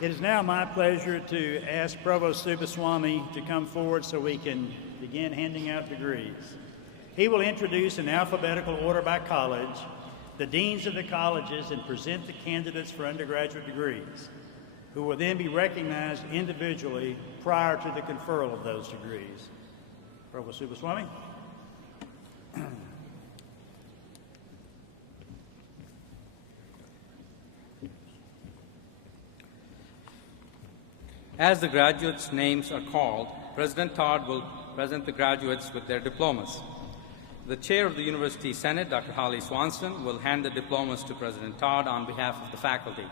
It is now my pleasure to ask Provost Subaswamy to come forward so we can begin handing out degrees. He will introduce in alphabetical order by college the deans of the colleges and present the candidates for undergraduate degrees, who will then be recognized individually prior to the conferral of those degrees. Provost Subaswamy. As the graduates' names are called, President Todd will present the graduates with their diplomas. The Chair of the University Senate, Dr. Holly Swanson, will hand the diplomas to President Todd on behalf of the faculty.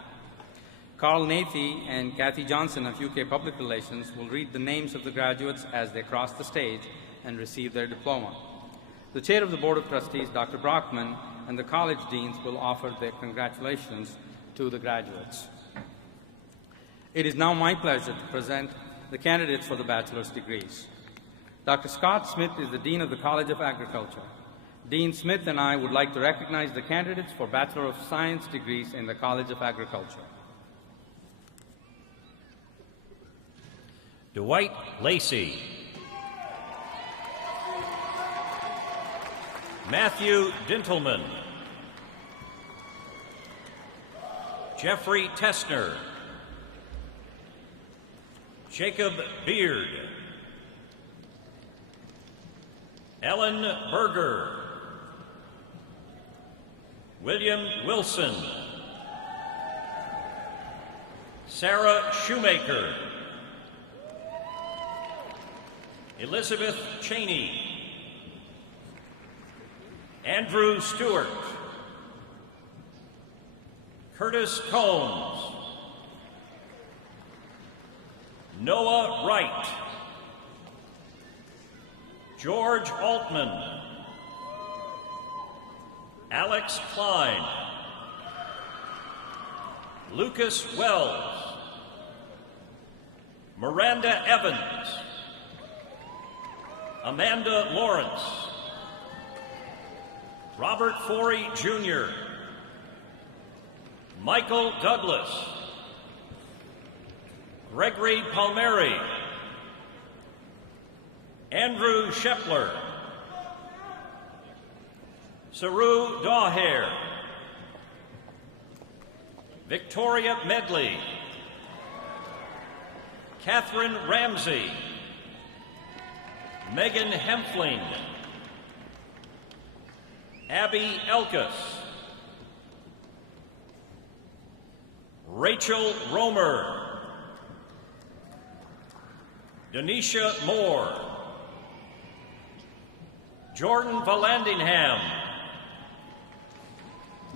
Carl Nathy and Kathy Johnson of UK Public Relations will read the names of the graduates as they cross the stage and receive their diploma. The Chair of the Board of Trustees, Dr. Brockman, and the college deans will offer their congratulations to the graduates. It is now my pleasure to present the candidates for the bachelor's degrees. Dr. Scott Smith is the Dean of the College of Agriculture. Dean Smith and I would like to recognize the candidates for Bachelor of Science degrees in the College of Agriculture. Dwight Lacey. Matthew Dintelman. Jeffrey Tessner. Jacob Beard. Ellen Berger. William Wilson. Sarah Shoemaker. Elizabeth Cheney. Andrew Stewart. Curtis Combs. Noah Wright. George Altman. Alex Klein. Lucas Wells. Miranda Evans. Amanda Lawrence. Robert Forey, Jr. Michael Douglas. Gregory Palmieri. Andrew Shepler. Saru Daher. Victoria Medley. Catherine Ramsey. Megan Hempfling. Abby Elkus. Rachel Romer. Denisha Moore. Jordan Vallandingham.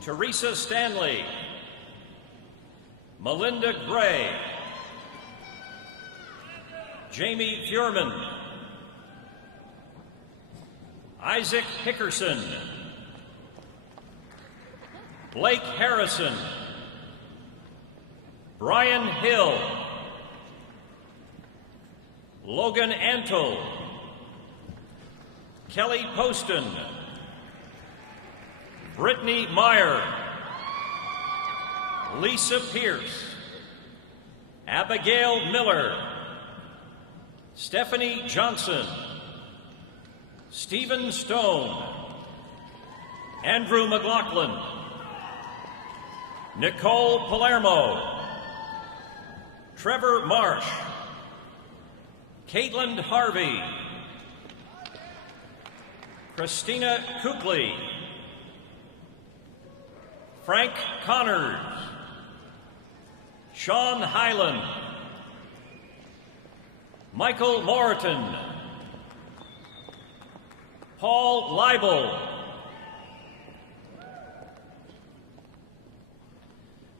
Teresa Stanley. Melinda Gray. Jamie Furman. Isaac Hickerson. Blake Harrison. Brian Hill. Logan Antle. Kelly Poston. Brittany Meyer. Lisa Pierce. Abigail Miller. Stephanie Johnson. Stephen Stone. Andrew McLaughlin. Nicole Palermo. Trevor Marsh. Caitlin Harvey. Christina Kukley. Frank Connors. Sean Hyland. Michael Moreton. Paul Leibel.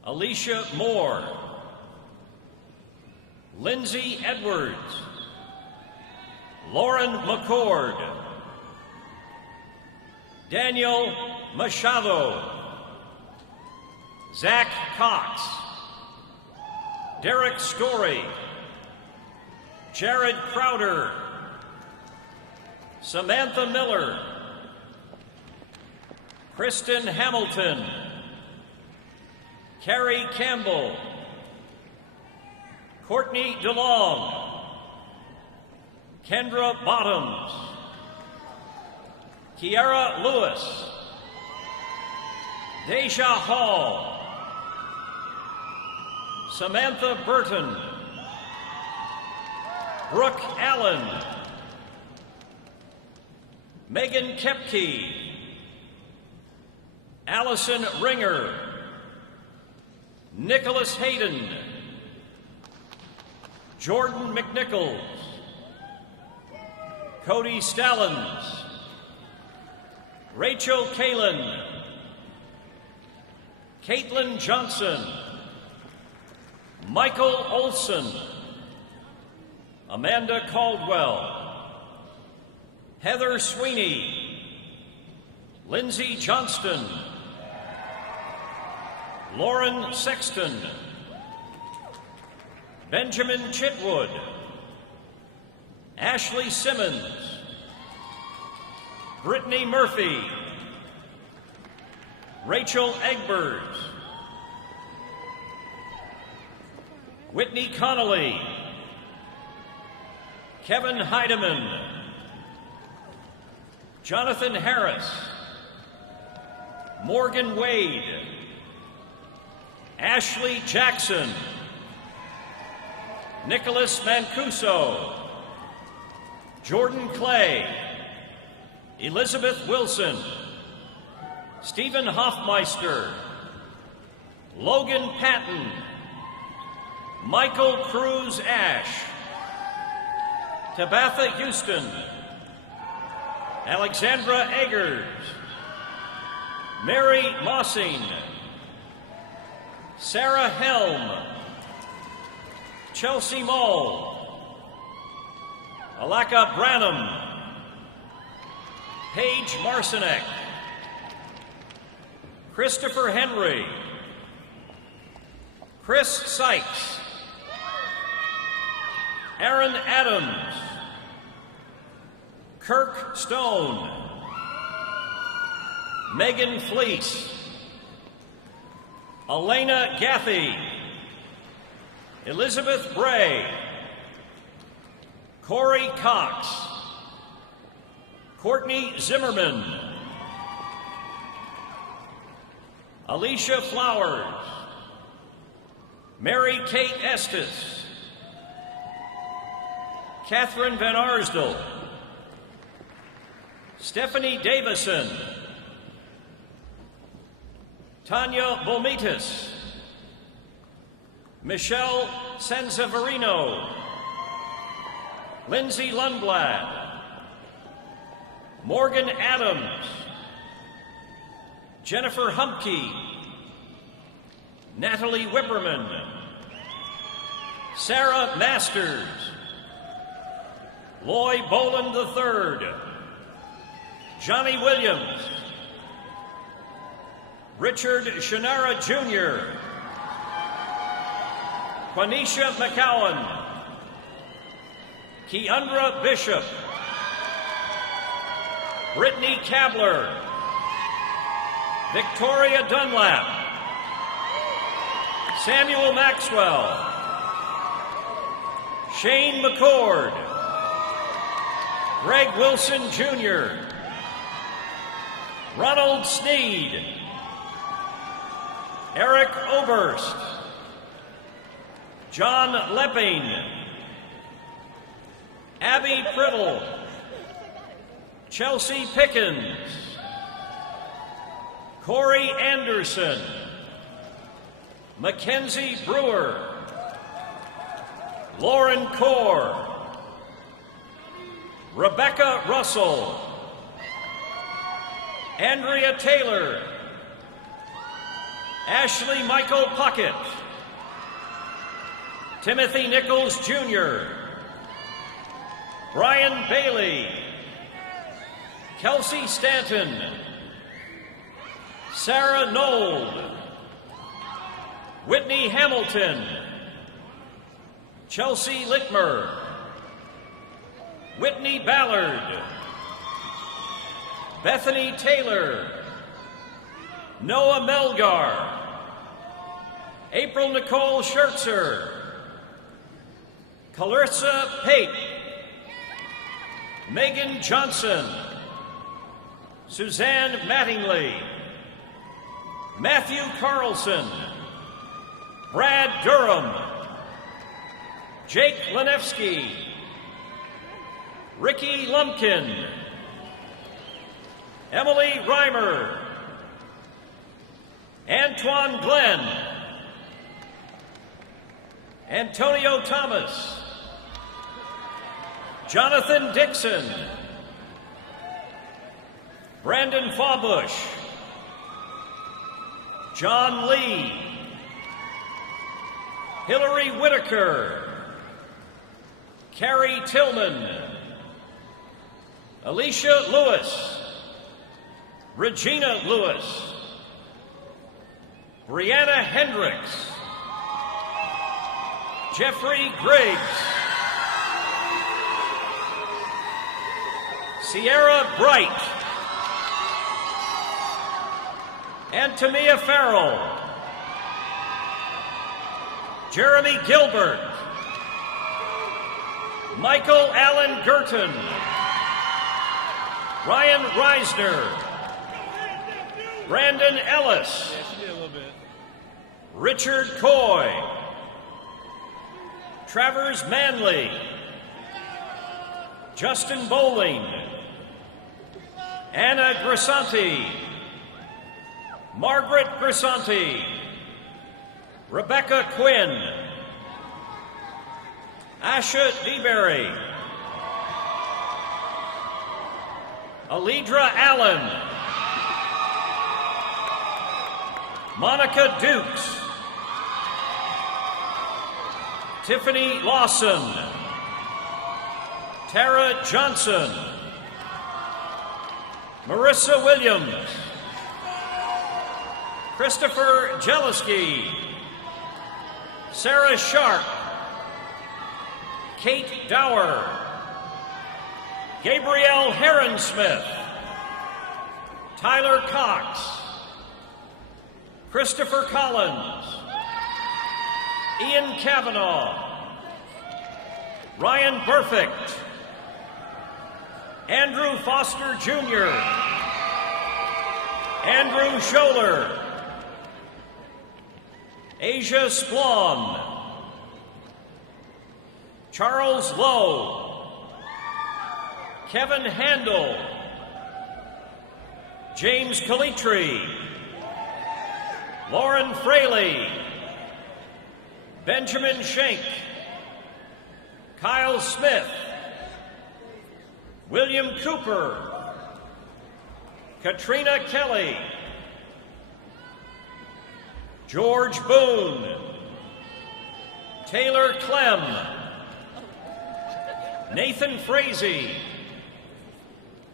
Alicia Moore. Lindsay Edwards. Lauren McCord. Daniel Machado. Zach Cox. Derek Story. Jared Crowder. Samantha Miller. Kristen Hamilton. Carrie Campbell. Courtney DeLong, Kendra Bottoms, Kiara Lewis, Deja Hall, Samantha Burton, Brooke Allen, Megan Kepke, Allison Ringer, Nicholas Hayden, Jordan McNichols, Cody Stallings, Rachel Kalin, Caitlin Johnson, Michael Olson, Amanda Caldwell, Heather Sweeney, Lindsay Johnston, Lauren Sexton, Benjamin Chitwood, Ashley Simmons, Brittany Murphy, Rachel Egbers, Whitney Connolly, Kevin Heidemann, Jonathan Harris, Morgan Wade, Ashley Jackson, Nicholas Mancuso, Jordan Clay, Elizabeth Wilson, Stephen Hoffmeister, Logan Patton, Michael Cruz Ash, Tabitha Houston, Alexandra Eggers, Mary Mossing, Sarah Helm, Chelsea Mull, Alaka Branham, Paige Marcinek, Christopher Henry, Chris Sykes, Aaron Adams, Kirk Stone, Megan Fleece, Elena Gaffey, Elizabeth Bray, Corey Cox, Courtney Zimmerman, Alicia Flowers, Mary Kate Estes, Catherine Van Arsdale, Stephanie Davison, Tanya Bomitas, Michelle Sanseverino, Lindsay Lundblad, Morgan Adams, Jennifer Humke, Natalie Whipperman, Sarah Masters, Loy Boland III, Johnny Williams, Richard Shannara Jr., Quanisha McCowan, Keandra Bishop, Brittany Kabler, Victoria Dunlap, Samuel Maxwell, Shane McCord, Greg Wilson Jr., Ronald Sneed, Eric Oberst, John Lepping, Abby Priddle, Chelsea Pickens, Corey Anderson, Mackenzie Brewer, Lauren Corr, Rebecca Russell, Andrea Taylor, Ashley Michael Puckett, Timothy Nichols Jr., Brian Bailey, Kelsey Stanton, Sarah Nold, Whitney Hamilton, Chelsea Littmer, Whitney Ballard, Bethany Taylor, Noah Melgar, April Nicole Schertzer, Clarissa Pate, Megan Johnson, Suzanne Mattingly, Matthew Carlson, Brad Durham, Jake Lenevsky, Ricky Lumpkin, Emily Reimer, Antoine Glenn, Antonio Thomas, Jonathan Dixon, Brandon Fawbush, John Lee, Hillary Whitaker, Carrie Tillman, Alicia Lewis, Regina Lewis, Brianna Hendricks, Jeffrey Griggs, Sierra Bright, and Tamia Farrell, Jeremy Gilbert, Michael Allen Gurton, Ryan Reisner, Brandon Ellis, Richard Coy, Travers Manley, Justin Bowling, Anna Grisanti, Margaret Grisanti, Rebecca Quinn, Asha DeBerry, Alidra Allen, Monica Dukes, Tiffany Lawson, Tara Johnson, Marissa Williams, Christopher Jelisky, Sarah Sharp, Kate Dower, Gabrielle Heronsmith, Tyler Cox, Christopher Collins, Ian Cavanaugh, Ryan Perfect, Andrew Foster Jr., Andrew Scholler, Asia Splon, Charles Lowe, Kevin Handel, James Calitri, Lauren Fraley, Benjamin Schenk, Kyle Smith, William Cooper, Katrina Kelly, George Boone, Taylor Clem, Nathan Frazee,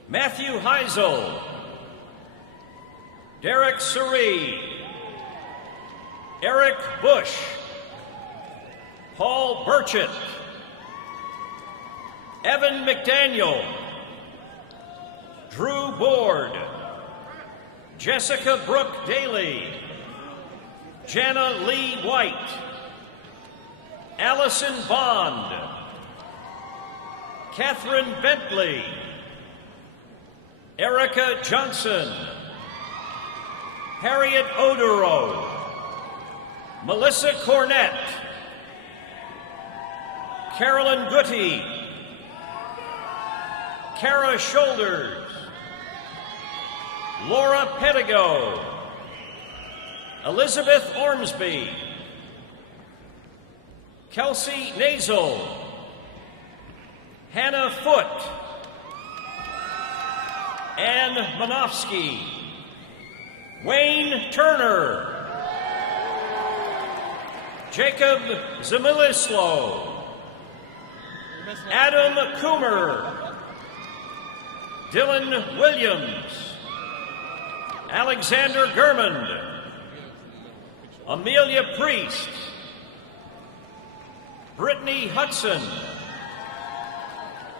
Matthew Heisel, Derek Surrey, Eric Bush, Paul Burchett, Evan McDaniel, Drew Board, Jessica Brooke Daly, Jana Lee White, Allison Bond, Catherine Bentley, Erica Johnson, Harriet Odero, Melissa Cornett, Carolyn Goody, Kara Shoulders, Laura Pedigo, Elizabeth Ormsby, Kelsey Nazel, Hannah Foote, Ann Manofsky, Wayne Turner, Jacob Zamilislo, Adam Coomer, Dylan Williams, Alexander Gurmand, Amelia Priest, Brittany Hudson,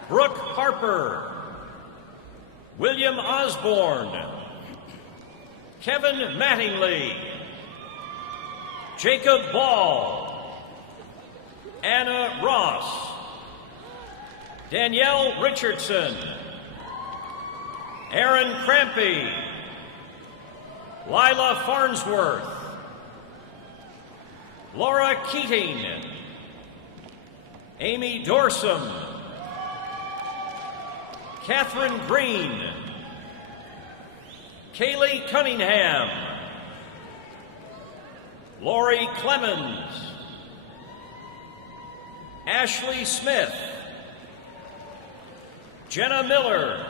Brooke Harper, William Osborne, Kevin Mattingly, Jacob Ball, Anna Ross, Danielle Richardson, Aaron Crampy, Lila Farnsworth, Laura Keating, Amy Dorsum, Catherine Green, Kaylee Cunningham, Lori Clemens, Ashley Smith, Jenna Miller,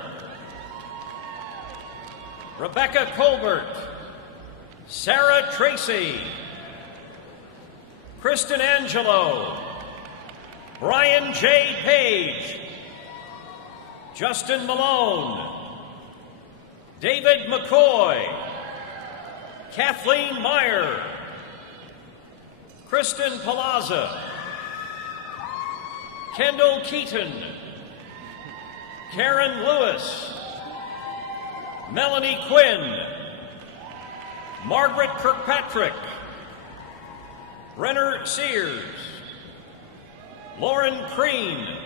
Rebecca Colbert, Sarah Tracy, Kristen Angelo, Brian J. Page, Justin Malone, David McCoy, Kathleen Meyer, Kristen Palazza, Kendall Keaton, Karen Lewis, Melanie Quinn, Margaret Kirkpatrick, Brenner Sears, Lauren Crean,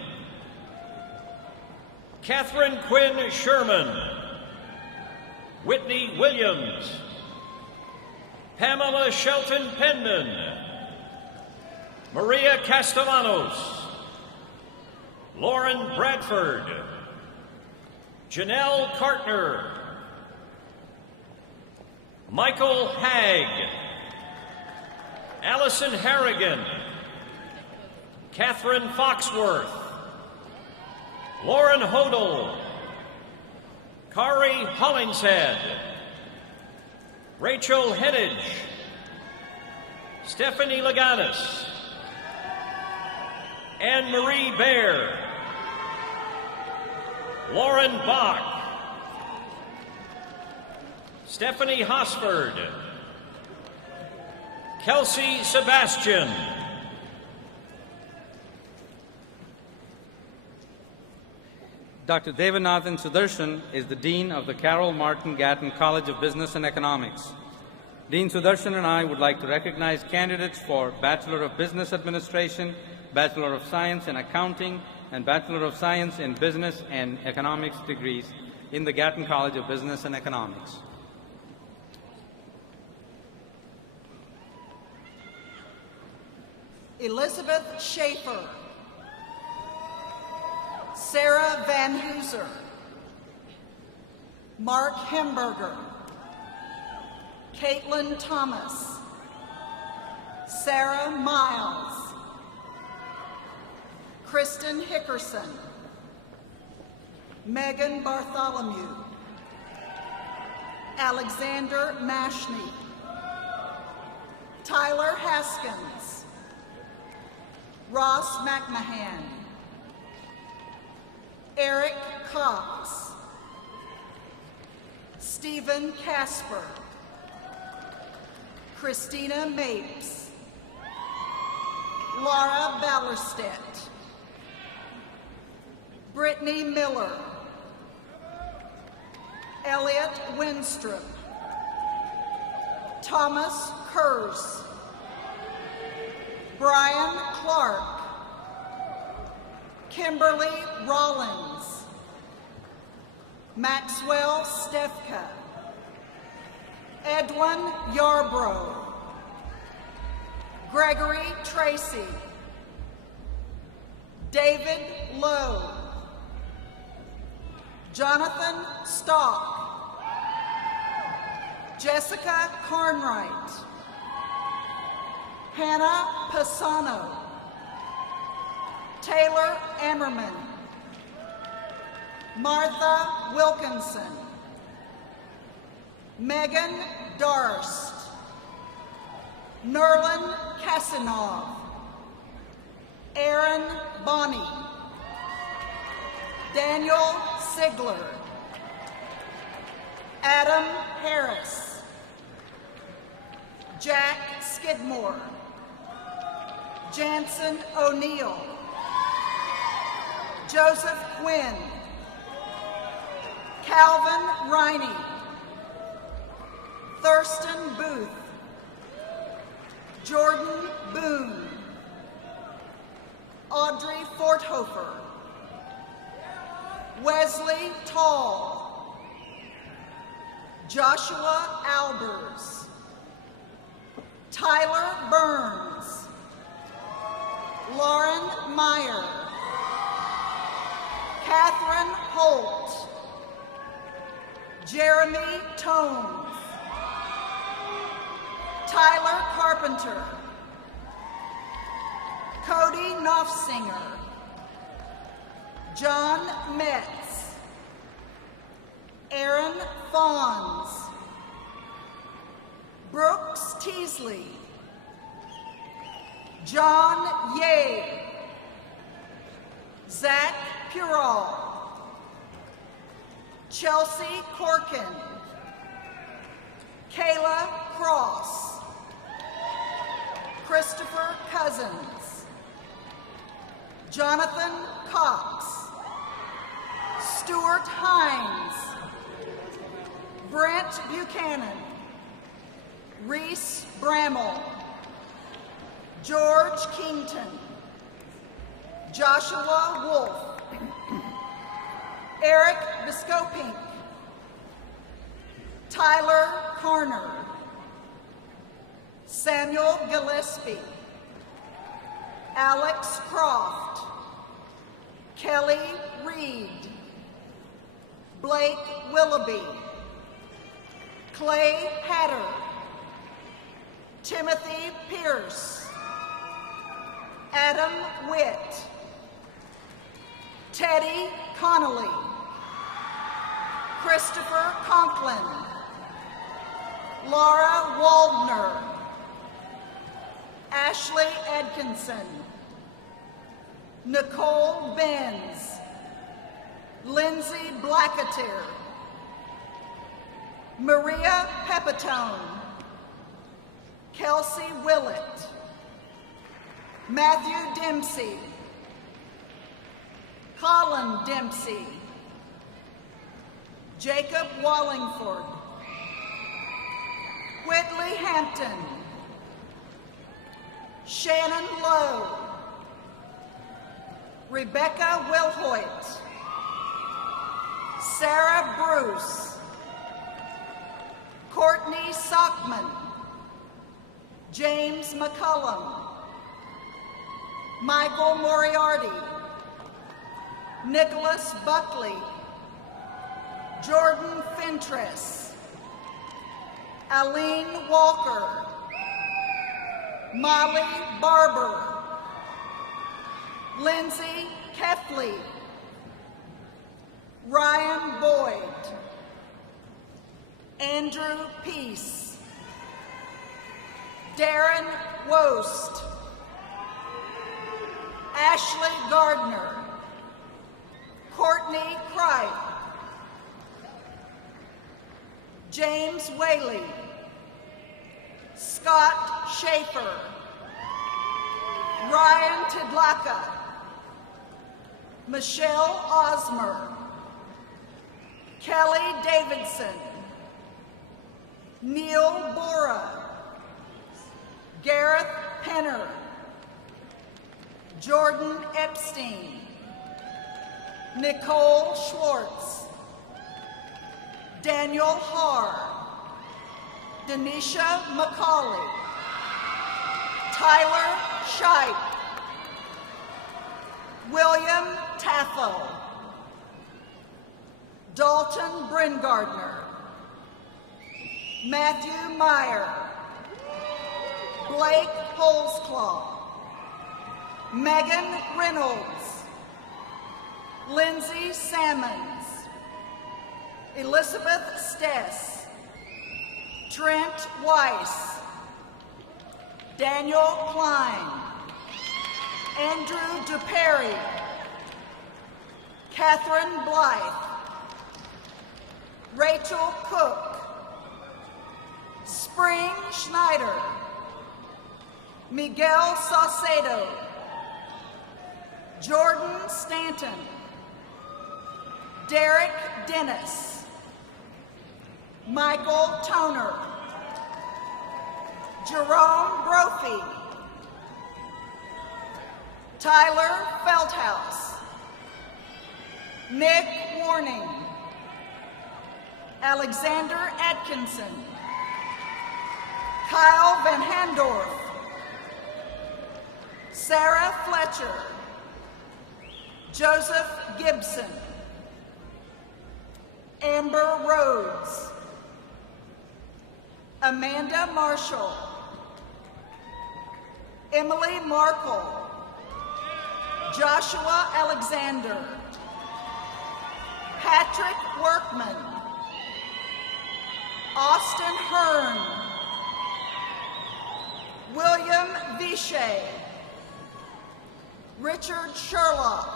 Catherine Quinn Sherman, Whitney Williams, Pamela Shelton Pendon, Maria Castellanos, Lauren Bradford, Janelle Kartner, Michael Hagg, Allison Harrigan, Catherine Foxworth, Lauren Hodel, Kari Hollingshead, Rachel Henage, Stephanie Laganis, Anne Marie Baer, Lauren Bach, Stephanie Hosford, Kelsey Sebastian, Dr. Devanathan Sudarshan is the Dean of the Carol Martin Gatton College of Business and Economics. Dean Sudarshan and I would like to recognize candidates for Bachelor of Business Administration, Bachelor of Science in Accounting, and Bachelor of Science in Business and Economics degrees in the Gatton College of Business and Economics. Elizabeth Schaefer, Sarah Van Hooser, Mark Hemberger, Caitlin Thomas, Sarah Miles, Kristen Hickerson, Megan Bartholomew, Alexander Mashney, Tyler Haskins, Ross McMahon, Eric Cox, Stephen Casper, Christina Mapes, Laura Ballerstedt, Brittany Miller, Elliot Winstrop, Thomas Kurz, Brian Clark, Kimberly Rollins, Maxwell Stefka, Edwin Yarbrough, Gregory Tracy, David Lowe, Jonathan Stock, Jessica Carnwright, Hannah Pisano, Taylor Ammerman, Martha Wilkinson, Megan Darst, Nerlin Kasinov, Aaron Bonney, Daniel Sigler, Adam Harris, Jack Skidmore, Jansen O'Neill, Joseph Quinn, Calvin Riney, Thurston Booth, Jordan Boone, Audrey Forthofer, Wesley Tall, Joshua Albers, Tyler Burns, Lauren Meyer, Catherine Holt, Jeremy Tones, Tyler Carpenter, Cody Knopfsinger, John Metz, Aaron Fawns, Brooks Teasley, John Ye, Zach Purall, Chelsea Corkin, Kayla Cross, Christopher Cousins, Jonathan Cox, Stuart Hines, Brent Buchanan, Reese Bramall, George Kington, Joshua Wolf, Eric Biscopink, Tyler Carner, Samuel Gillespie, Alex Croft, Kelly Reed, Blake Willoughby, Clay Hatter, Timothy Pierce, Adam Witt, Teddy Connolly, Christopher Conklin, Laura Waldner, Ashley Edkinson, Nicole Benz, Lindsay Blacketeer, Maria Pepitone, Kelsey Willett, Matthew Dempsey, Colin Dempsey, Jacob Wallingford, Whitley Hampton, Shannon Lowe, Rebecca Wilhoit, Sarah Bruce, Courtney Sockman, James McCullum, Michael Moriarty, Nicholas Buckley, Jordan Fentress, Aline Walker, Molly Barber, Lindsay Kefley, Ryan Boyd, Andrew Peace, Darren Wost, Ashley Gardner, Courtney Cripe, James Whaley, Scott Schaefer, Ryan Tidlaka, Michelle Osmer, Kelly Davidson, Neil Bora, Gareth Penner, Jordan Epstein, Nicole Schwartz, Daniel Haar, Denisha McCauley, Tyler Scheib, William Taffel, Dalton Bringardner, Matthew Meyer, Blake Holsclaw, Megan Reynolds, Lindsay Sammons, Elizabeth Stess, Trent Weiss, Daniel Klein, Andrew DePerry, Catherine Blythe, Rachel Cook, Spring Schneider, Miguel Saucedo, Jordan Stanton, Derek Dennis, Michael Toner, Jerome Brophy, Tyler Feldhaus, Nick Warning, Alexander Atkinson, Kyle Van Handorf, Sarah Fletcher, Joseph Gibson, Amber Rhodes, Amanda Marshall, Emily Markle, Joshua Alexander, Patrick Workman, Austin Hearn, William Vichet, Richard Sherlock,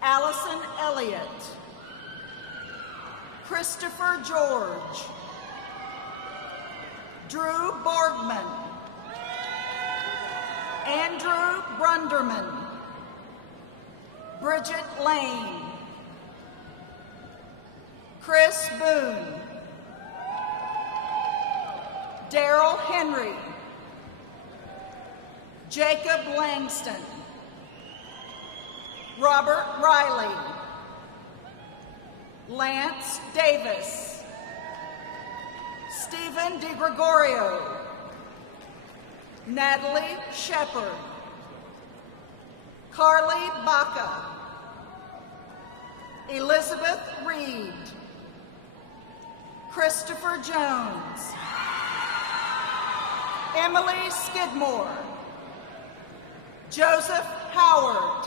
Allison Elliott, Christopher George, Drew Borgman, Andrew Brunderman, Bridget Lane, Chris Boone, Daryl Henry, Jacob Langston, Robert Riley, Lance Davis, Stephen DeGregorio, Natalie Shepard, Carly Baca, Elizabeth Reed, Christopher Jones, Emily Skidmore, Joseph Howard,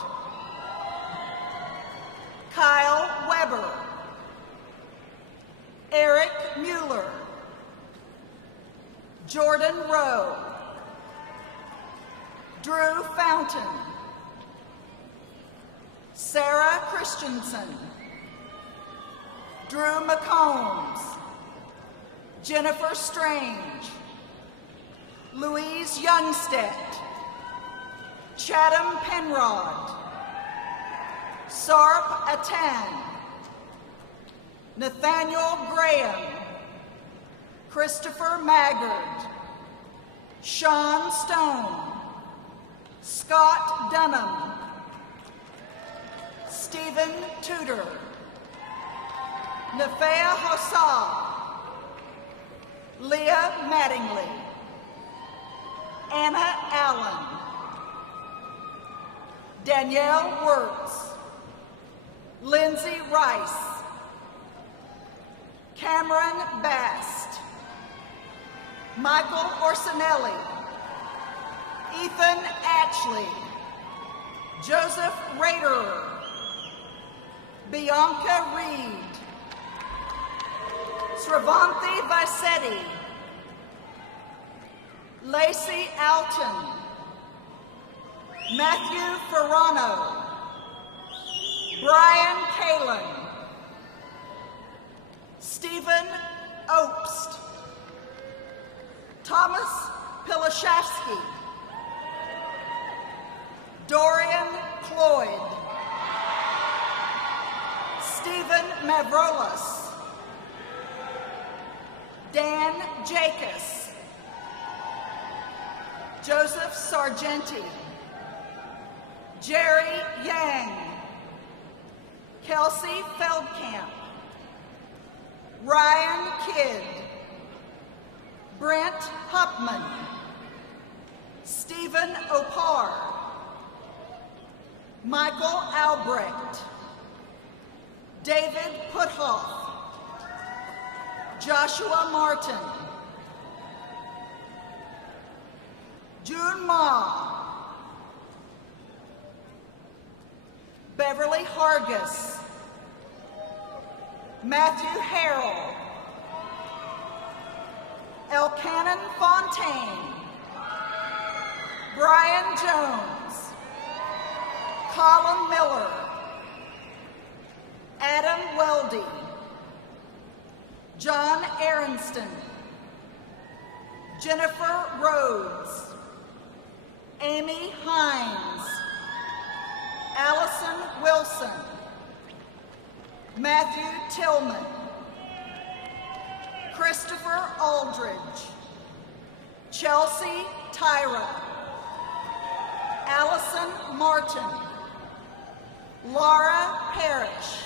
Kyle Weber, Eric Mueller, Jordan Rowe, Drew Fountain, Sarah Christensen, Drew McCombs, Jennifer Strange, Louise Youngstedt, Chatham Penrod, Sarp Atan, Nathaniel Graham, Christopher Maggard, Sean Stone, Scott Dunham, Stephen Tudor, Nafea Hossa, Leah Mattingly, Anna Allen, Danielle Wirtz, Lindsay Rice, Cameron Bast, Michael Orsinelli, Ethan Atchley, Joseph Raderer, Bianca Reed, Sravanthi Visetti, Lacey Alton, Matthew Ferrano, Brian Kalin, Stephen Obst, Thomas Pilashevsky, Dorian Cloyd, Stephen Mavrolas, Dan Jacobs, Joseph Sargenti, Jerry Yang, Kelsey Feldkamp, Ryan Kidd, Brent Hupman, Stephen Opar, Michael Albrecht, David Puthoff, Joshua Martin, June Ma, Beverly Hargis, Matthew Harrell, Elkanan Fontaine, Brian Jones, Colin Miller, Adam Weldy, John Aronston, Jennifer Rhodes, Amy Hines, Allison Wilson, Matthew Tillman, Christopher Aldridge, Chelsea Tyra, Allison Martin, Laura Parrish,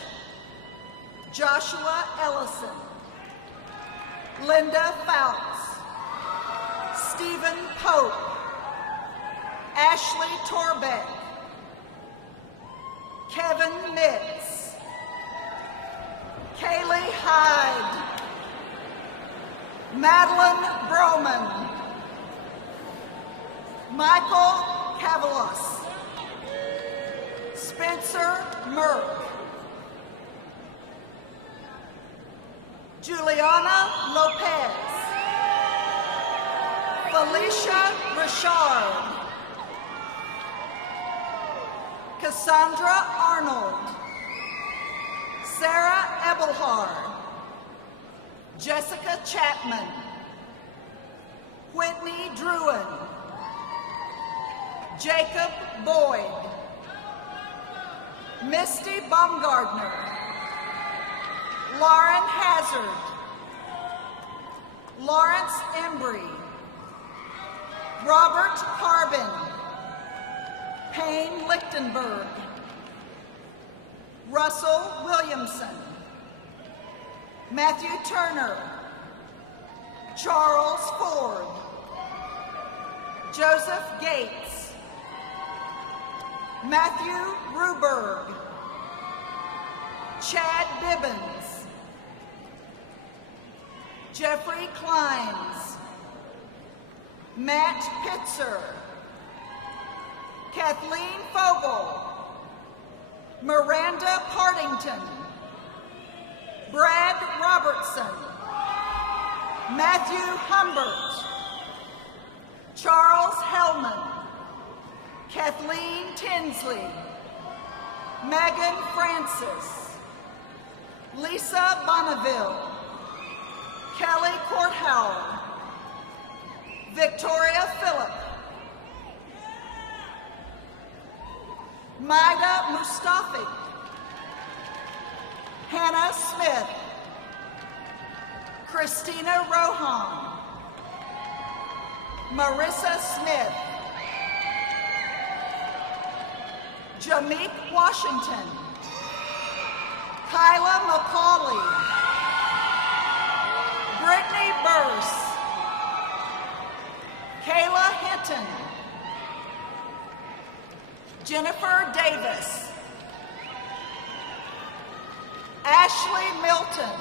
Joshua Ellison, Linda Fouts, Stephen Pope, Ashley Torbeck, Kevin Mitz, Kaylee Hyde, Madeline Broman, Michael Cavalos, Spencer Merck, Juliana Lopez, Felicia Richard, Cassandra Arnold, Sarah Ebelhard, Jessica Chapman, Whitney Druin, Jacob Boyd, Misty Baumgardner, Lauren Hazard, Lawrence Embry, Robert Carbon, Payne Lichtenberg, Russell Williamson, Matthew Turner, Charles Ford, Joseph Gates, Matthew Ruberg, Chad Bibbins, Jeffrey Kleins, Matt Pitzer, Kathleen Fogel, Miranda Partington, Brad Robertson, Matthew Humbert, Charles Hellman, Kathleen Tinsley, Megan Francis, Lisa Bonneville, Kelly Courthauer, Victoria Phillip, Maida Mustafi, Hannah Smith, Christina Rohan, Marissa Smith, Jameek Washington, Kyla McCauley, Brittany Burse, Kayla Hinton, Jennifer Davis, Ashley Milton,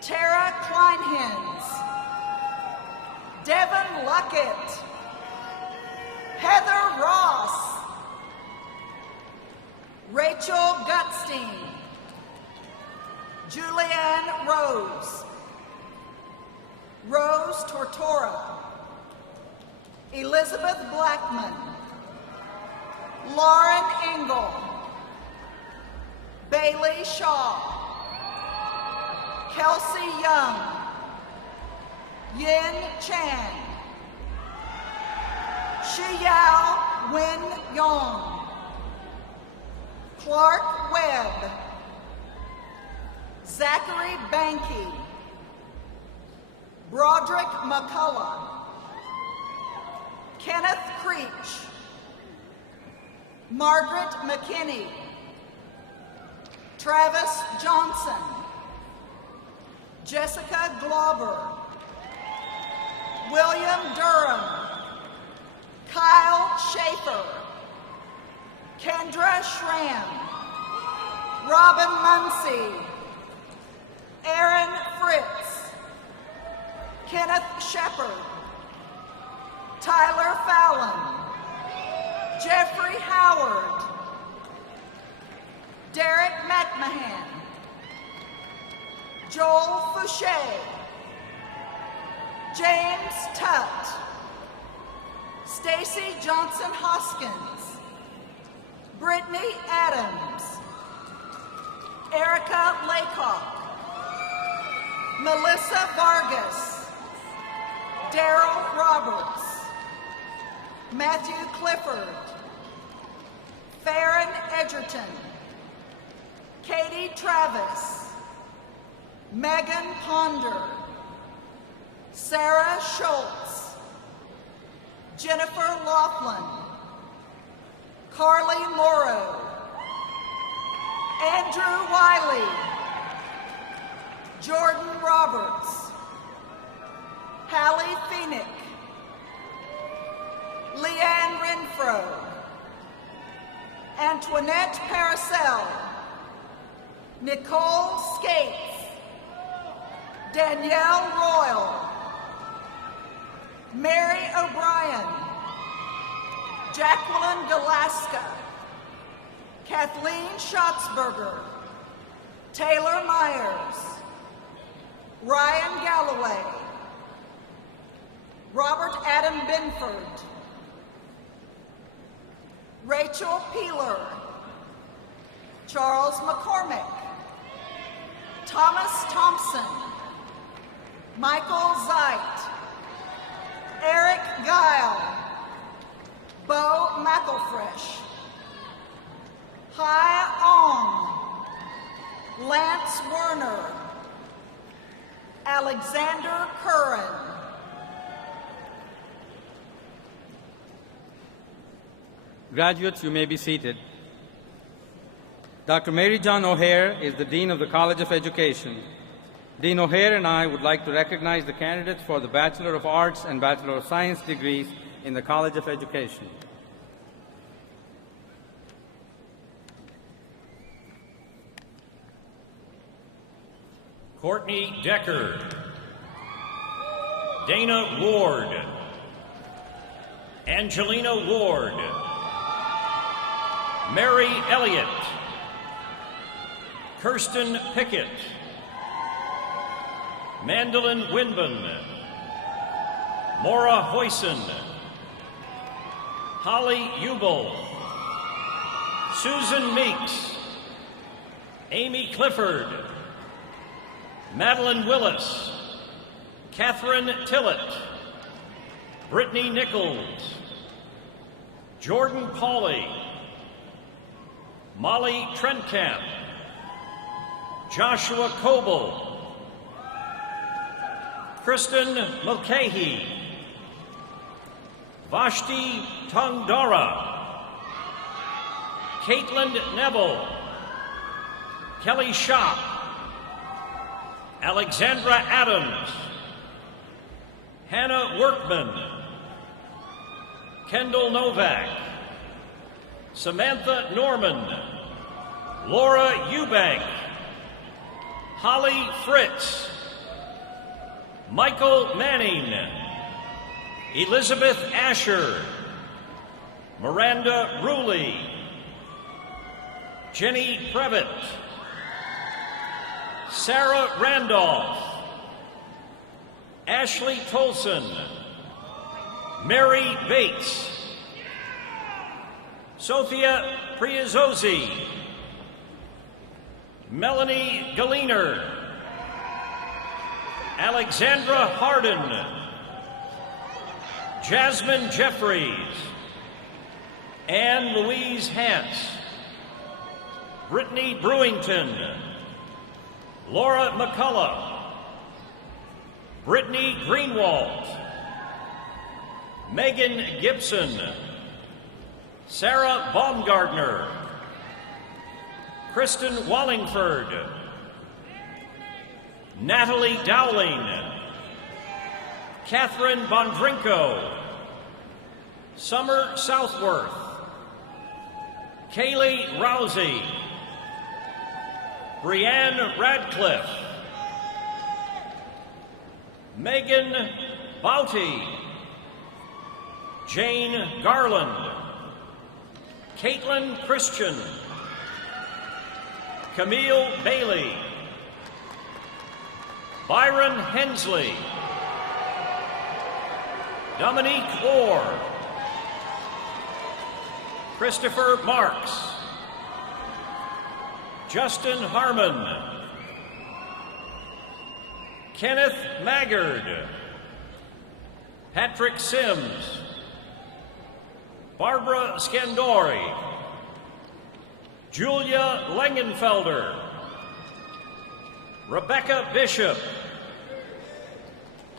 Tara Kleinhens, Devin Luckett, Heather Ross, Rachel Gutstein, Julianne Rose, Rose Tortora, Elizabeth Blackman, Lauren Engel, Bailey Shaw, Kelsey Young, Yin Chan, Shiyao Wen Yong, Clark Webb, Zachary Banky, Broderick McCullough, Kenneth Creech, Margaret McKinney, Travis Johnson, Jessica Glauber, William Durham, Kyle Schaefer, Kendra Schramm, Robin Muncy, Aaron Fritz, Kenneth Shepard, Tyler Fallon, Jeffrey Howard, Derek McMahon, Joel Fouché, James Tutt, Stacy Johnson Hoskins, Brittany Adams, Erica Laycock, Melissa Vargas, Daryl Roberts, Matthew Clifford, Farron Edgerton, Katie Travis, Megan Ponder, Sarah Schultz, Jennifer Laughlin, Carly Morrow, Andrew Wiley, Jordan Roberts, Hallie Phoenix, Leanne Renfro, Antoinette Paracel, Nicole Skates, Danielle Royal, Mary O'Brien, Jacqueline Galaska, Kathleen Schatzberger, Taylor Myers, Ryan Galloway, Robert Adam Binford, Rachel Peeler, Charles McCormick, Thomas Thompson, Michael Zeit, Eric Guile, Bo McElfresh, Hai Ong, Lance Werner, Alexander Curran. Graduates, you may be seated. Dr. Mary John O'Hare is the Dean of the College of Education. Dean O'Hare and I would like to recognize the candidates for the Bachelor of Arts and Bachelor of Science degrees in the College of Education. Courtney Decker, Dana Ward, Angelina Ward, Mary Elliott, Kirsten Pickett, Mandolin Winban, Maura Hoyson, Holly Ubel, Susan Meeks, Amy Clifford, Madeline Willis, Catherine Tillett, Brittany Nichols, Jordan Pauley, Molly Trentcamp, Joshua Coble, Kristen Mulcahy, Vashti Tongdora, Caitlin Neville, Kelly Shop, Alexandra Adams, Hannah Workman, Kendall Novak, Samantha Norman, Laura Eubank, Holly Fritz, Michael Manning, Elizabeth Asher, Miranda Ruley, Jenny Previtt, Sarah Randolph, Ashley Tolson, Mary Bates, Sophia Priazozzi, Melanie Galiner, Alexandra Hardin, Jasmine Jeffries, Anne Louise Hance, Brittany Brewington, Laura McCullough, Brittany Greenwald, Megan Gibson, Sarah Baumgartner, Kristen Wallingford, Natalie Dowling, Catherine Bondrinko, Summer Southworth, Kaylee Rousey, Brianne Radcliffe, Megan Bouty, Jane Garland, Caitlin Christian, Camille Bailey, Byron Hensley, Dominique Orr, Christopher Marks, Justin Harmon, Kenneth Maggard, Patrick Sims, Barbara Scandori, Julia Langenfelder, Rebecca Bishop,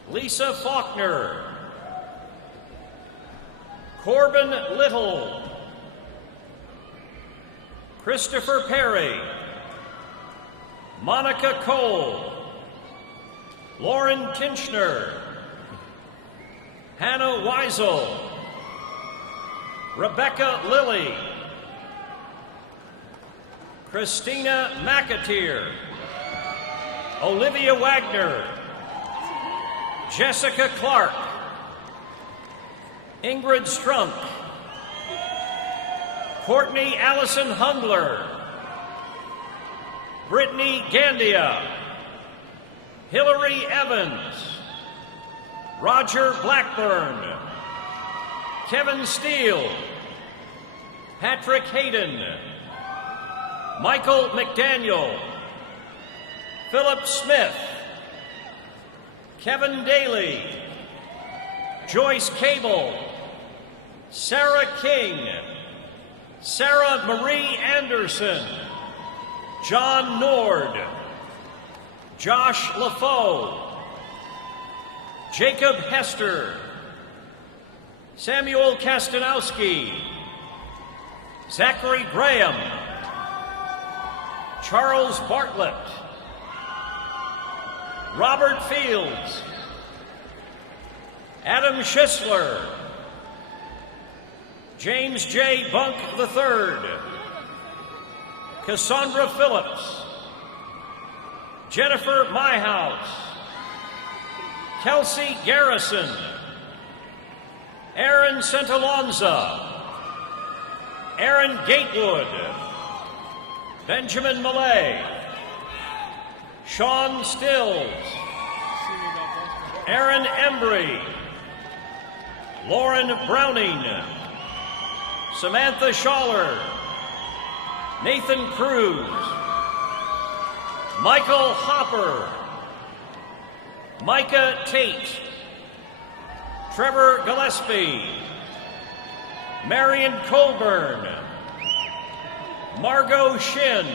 Lisa Faulkner, Corbin Little, Christopher Perry, Monica Cole, Lauren Tinchner, Hannah Weisel, Rebecca Lilly, Christina McAteer, Olivia Wagner, Jessica Clark, Ingrid Strunk, Courtney Allison Hundler, Brittany Gandia, Hillary Evans, Roger Blackburn, Kevin Steele, Patrick Hayden, Michael McDaniel, Philip Smith, Kevin Daly, Joyce Cable, Sarah King, Sarah Marie Anderson, John Nord, Josh LaFoe, Jacob Hester, Samuel Kastanowski, Zachary Graham, Charles Bartlett, Robert Fields, Adam Schisler, James J. Bunk III, Cassandra Phillips, Jennifer Myhouse, Kelsey Garrison, Aaron Santalonza, Aaron Gatewood, Benjamin Millay, Sean Stills, Aaron Embry, Lauren Browning, Samantha Schaller, Nathan Cruz, Michael Hopper, Micah Tate, Trevor Gillespie, Marion Colburn, Margot Shin,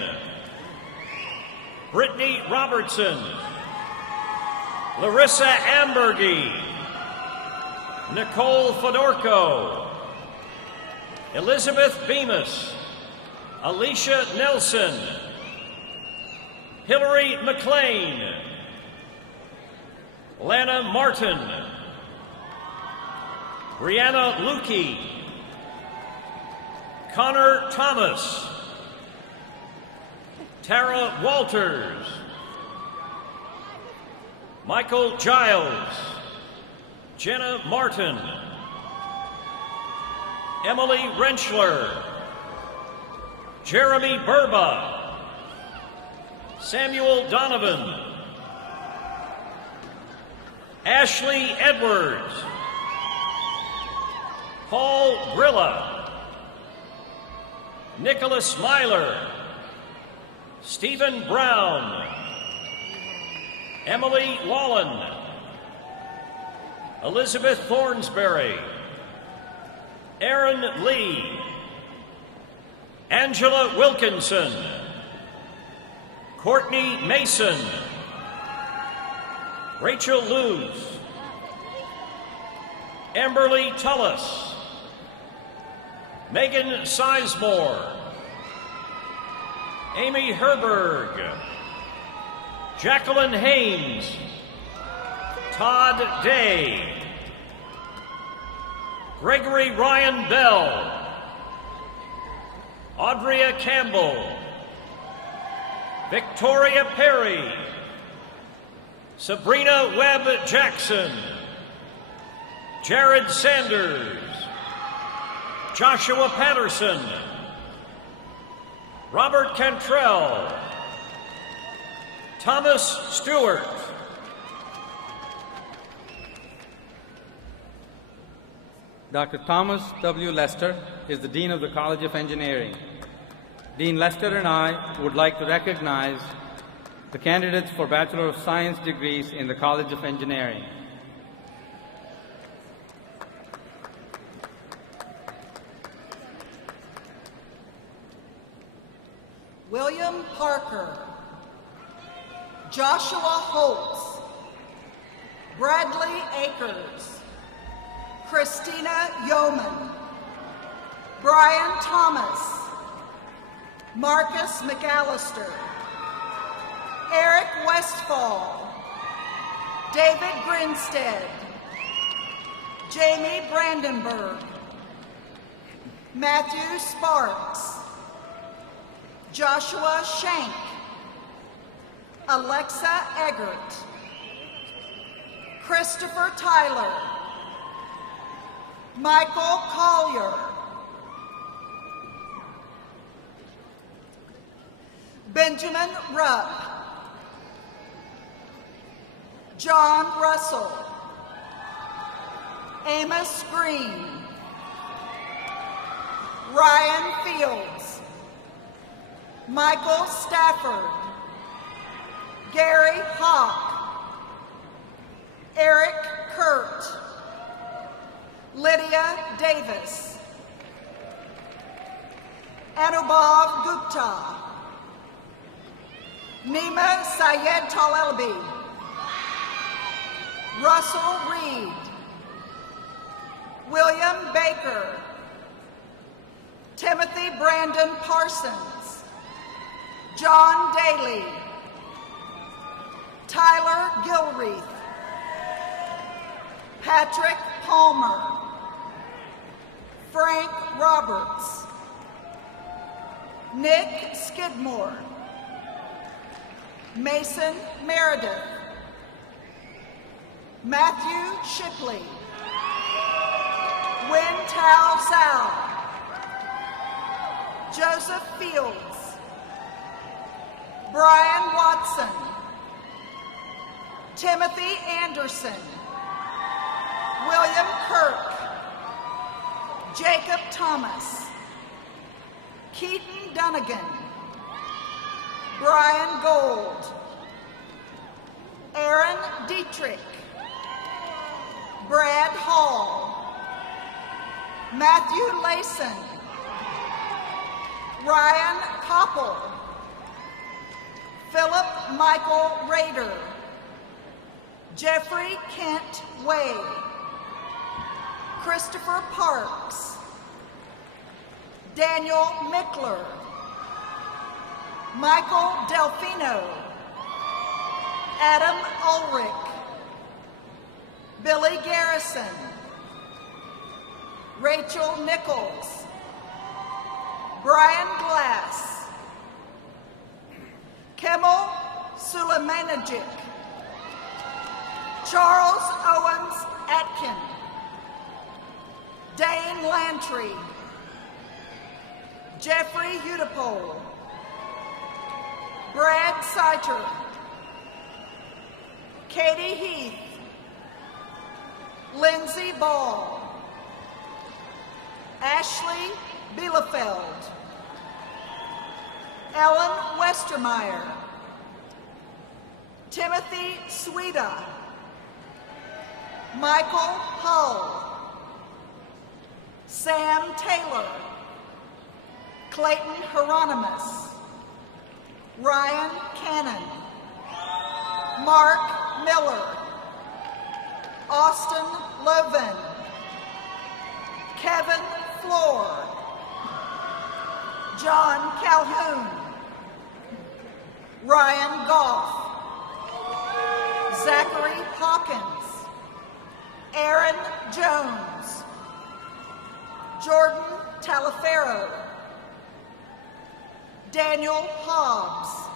Brittany Robertson, Larissa Ambergy, Nicole Fedorko, Elizabeth Bemis, Alicia Nelson, Hillary McLean, Lana Martin, Brianna Lukey, Connor Thomas, Tara Walters, Michael Giles, Jenna Martin, Emily Rentschler, Jeremy Burba, Samuel Donovan, Ashley Edwards, Paul Grilla, Nicholas Myler, Stephen Brown, Emily Wallen, Elizabeth Thornsberry, Aaron Lee, Angela Wilkinson, Courtney Mason, Rachel Luz, Amberly Tullis, Megan Sizemore, Amy Herberg, Jacqueline Haynes, Todd Day, Gregory Ryan Bell, Audria Campbell, Victoria Perry, Sabrina Webb Jackson, Jared Sanders, Joshua Patterson, Robert Cantrell, Thomas Stewart, Dr. Thomas W. Lester is the Dean of the College of Engineering. Dean Lester and I would like to recognize the candidates for Bachelor of Science degrees in the College of Engineering. William Parker, Joshua Holtz, Bradley Akers, Christina Yeoman, Brian Thomas, Marcus McAllister, Eric Westfall, David Grinstead, Jamie Brandenburg, Matthew Sparks, Joshua Shank, Alexa Eggert, Christopher Tyler, Michael Collier, Benjamin Rupp, John Russell, Amos Green, Ryan Fields, Michael Stafford, Gary Hawk, Eric Kurt, Lydia Davis, Anubhav Gupta, Nima Syed Talelbi, Russell Reed, William Baker, Timothy Brandon Parsons, John Daly, Tyler Gilreath, Patrick Palmer, Frank Roberts, Nick Skidmore, Mason Meredith, Matthew Shipley, Win Tao Zhao, Joseph Fields, Brian Watson, Timothy Anderson, William Kirk, Jacob Thomas, Keaton Dunnigan, Brian Gold, Aaron Dietrich, Brad Hall, Matthew Layson, Ryan Koppel, Philip Michael Rader, Jeffrey Kent Way, Christopher Parks, Daniel Mickler, Michael Delfino, Adam Ulrich, Billy Garrison, Rachel Nichols, Brian Glass, Kemal Sulemanagic, Charles Owens Atkin, Dane Lantry, Jeffrey Udipole, Brad Seiter, Katie Heath, Lindsay Ball, Ashley Bielefeld, Ellen Westermeyer, Timothy Sweda, Michael Hull, Sam Taylor, Clayton Hieronymus, Ryan Cannon, Mark Miller, Austin Loven, Kevin Floor, John Calhoun, Ryan Goff, Zachary Hawkins, Aaron Jones, Jordan Talaferro, Daniel Hobbs,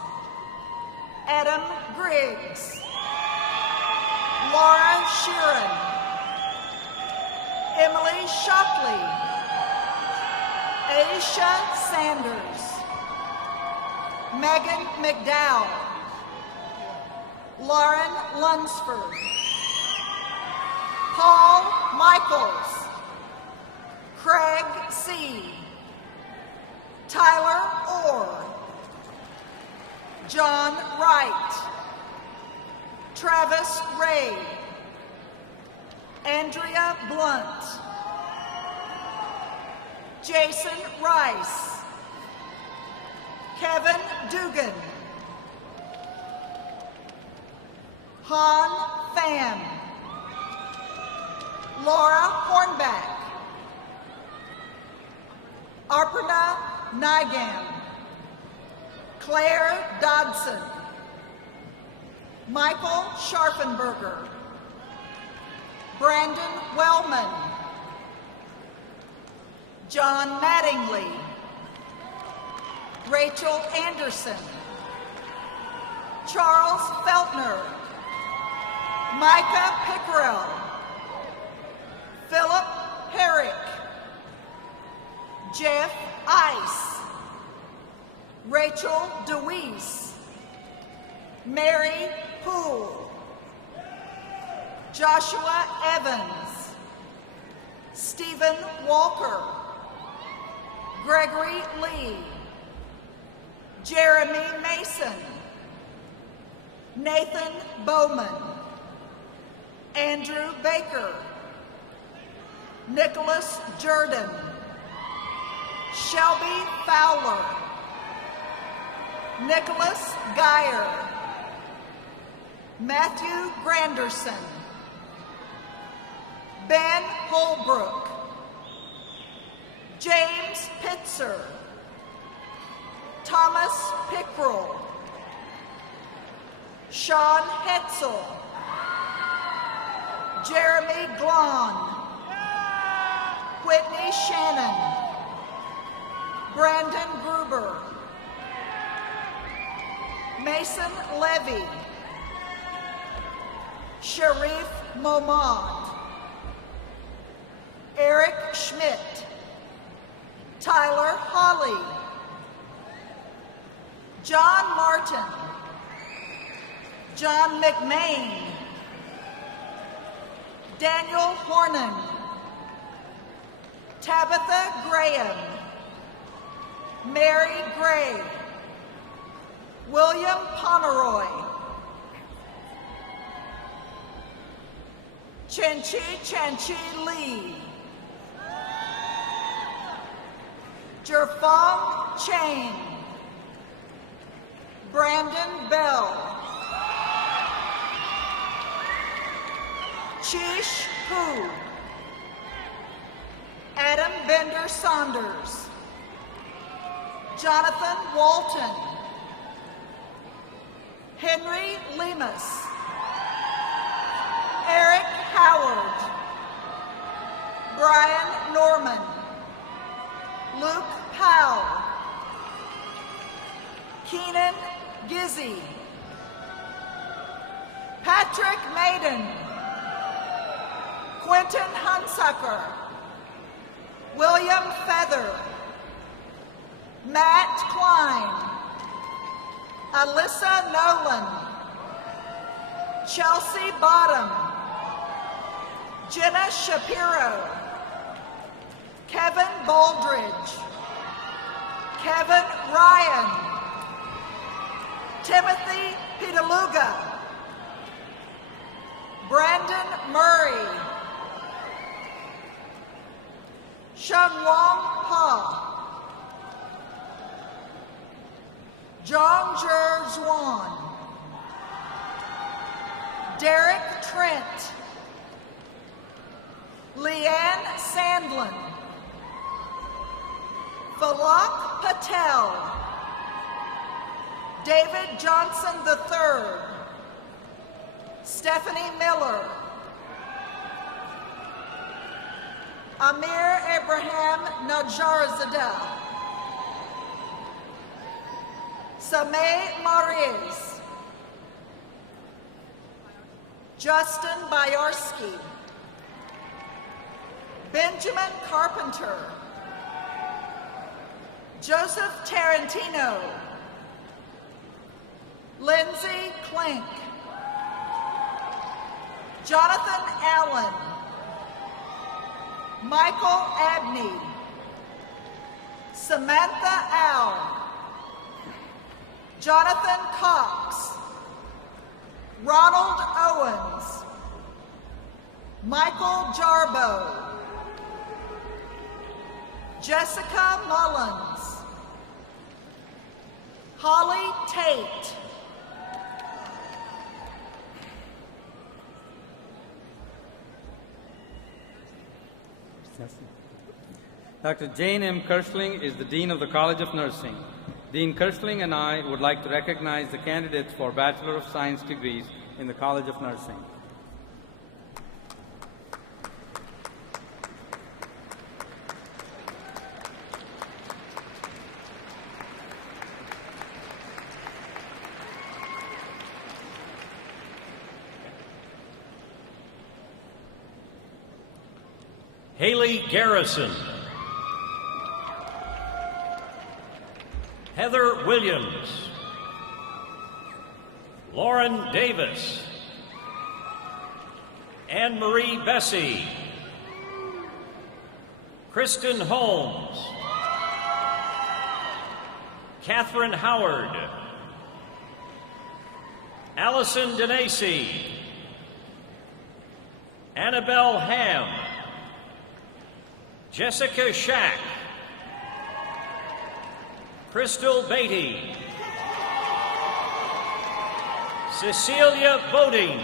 Adam Griggs, Laura Sheeran, Emily Shockley, Aisha Sanders, Megan McDowell, Lauren Lunsford, Paul Michaels, Craig C., Tyler Orr, John Wright, Travis Ray, Andrea Blunt, Jason Rice, Kevin Dugan, Han Pham, Laura Hornback, Arpana Nigam, Claire Dodson, Michael Scharfenberger, Brandon Wellman, John Mattingly, Rachel Anderson, Charles Feltner, Micah Pickrell, Philip Herrick, Jeff Ice, Rachel DeWeese, Mary Poole, Joshua Evans, Stephen Walker, Gregory Lee, Jeremy Mason, Nathan Bowman, Andrew Baker, Nicholas Jordan, Shelby Fowler, Nicholas Geyer, Matthew Granderson, Ben Holbrook, James Pitzer, Thomas Pickrell, Sean Hetzel, Jeremy Glahn, Whitney Shannon, Brandon Gruber, Mason Levy, Sharif Momad, Eric Schmidt, Tyler Holly, John Martin, John McMain, Daniel Hornan, Tabitha Graham, Mary Gray, William Pomeroy, Chanchi Lee, Jerfong Chain, Brandon Bell, Chish Hu, Adam Bender Saunders, Jonathan Walton, Henry Lemus, Eric Howard, Brian Norman, Luke Powell, Keenan Gizzy, Patrick Maiden, Quentin Hunsucker, William Feather, Matt Klein, Alyssa Nolan, Chelsea Bottom, Jenna Shapiro, Kevin Baldridge, Kevin Ryan, Timothy Pitaluga, Brandon Murray, Shunwong Ha, Zhongzhe Zhuan, Derek Trent, Leanne Sandlin, Falak Patel, David Johnson III, Stephanie Miller, Amir Abraham Najarzadeh, Sameh Mariz, Justin Bayarski, Benjamin Carpenter, Joseph Tarantino, Lindsay Klink, Jonathan Allen, Michael Abney, Samantha Al, Jonathan Cox, Ronald Owens, Michael Jarbo, Jessica Mullins, Holly Tate, Dr. Jane M. Kirschling is the Dean of the College of Nursing. Dean Kirschling and I would like to recognize the candidates for Bachelor of Science degrees in the College of Nursing. Haley Garrison. Heather Williams. Lauren Davis. Anne Marie Bessie. Kristen Holmes. Catherine Howard. Allison Denacey. Annabelle Ham. Jessica Shack. Crystal Beatty. Cecilia Boding.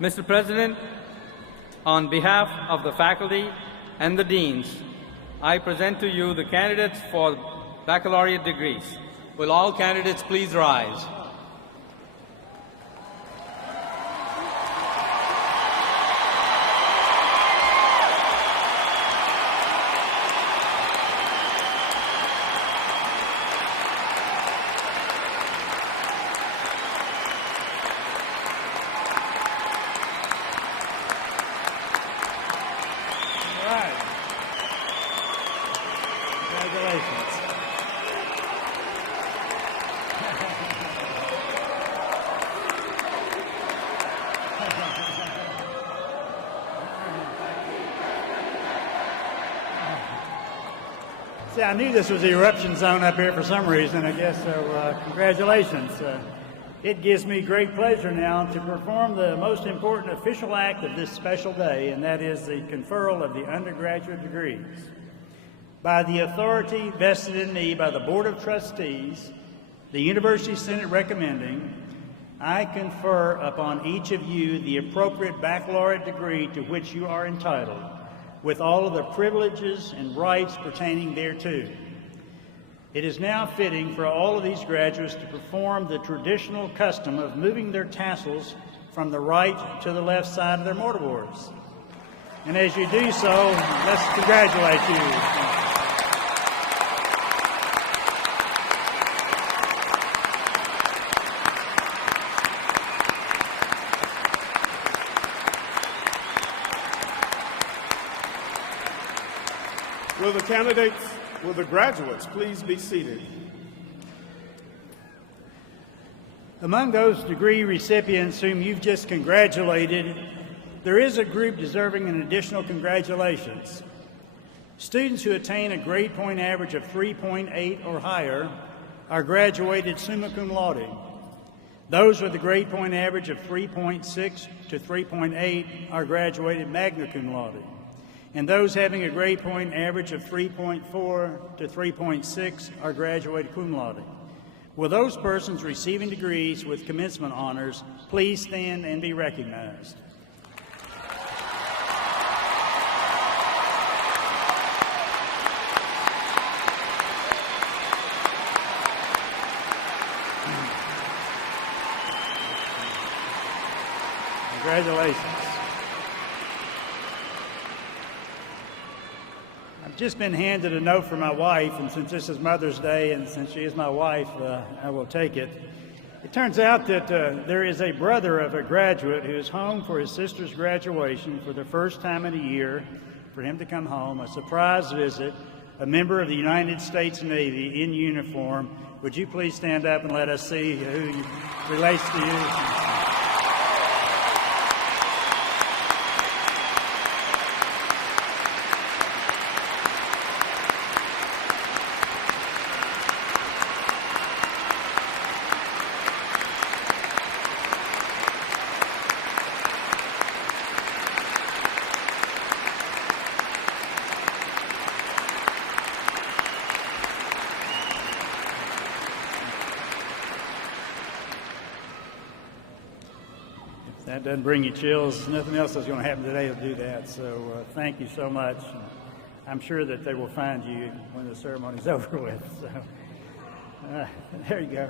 Mr. President, on behalf of the faculty and the deans, I present to you the candidates for baccalaureate degrees. Will all candidates please rise? See, I knew this was the eruption zone up here for some reason, I guess, so congratulations. It gives me great pleasure now to perform the most important official act of this special day, and that is the conferral of the undergraduate degrees. By the authority vested in me by the Board of Trustees, the University Senate recommending, I confer upon each of you the appropriate baccalaureate degree to which you are entitled, with all of the privileges and rights pertaining thereto. It is now fitting for all of these graduates to perform the traditional custom of moving their tassels from the right to the left side of their mortarboards. And as you do so, let's congratulate you. Will the graduates please be seated? Among those degree recipients whom you've just congratulated, there is a group deserving an additional congratulations. Students who attain a grade point average of 3.8 or higher are graduated summa cum laude. Those with a grade point average of 3.6 to 3.8 are graduated magna cum laude. And those having a grade point average of 3.4 to 3.6 are graduated cum laude. Will those persons receiving degrees with commencement honors please stand and be recognized? Congratulations. I've just been handed a note from my wife, and since this is Mother's Day and since she is my wife, I will take it. It turns out that there is a brother of a graduate who is home for his sister's graduation for the first time in a year, for him to come home, a surprise visit, a member of the United States Navy in uniform. Would you please stand up and let us see who relates to you? that doesn't bring you chills, nothing else is going to happen today will do that. So thank you so much. I'm sure that they will find you when the ceremony's over with. So there you go.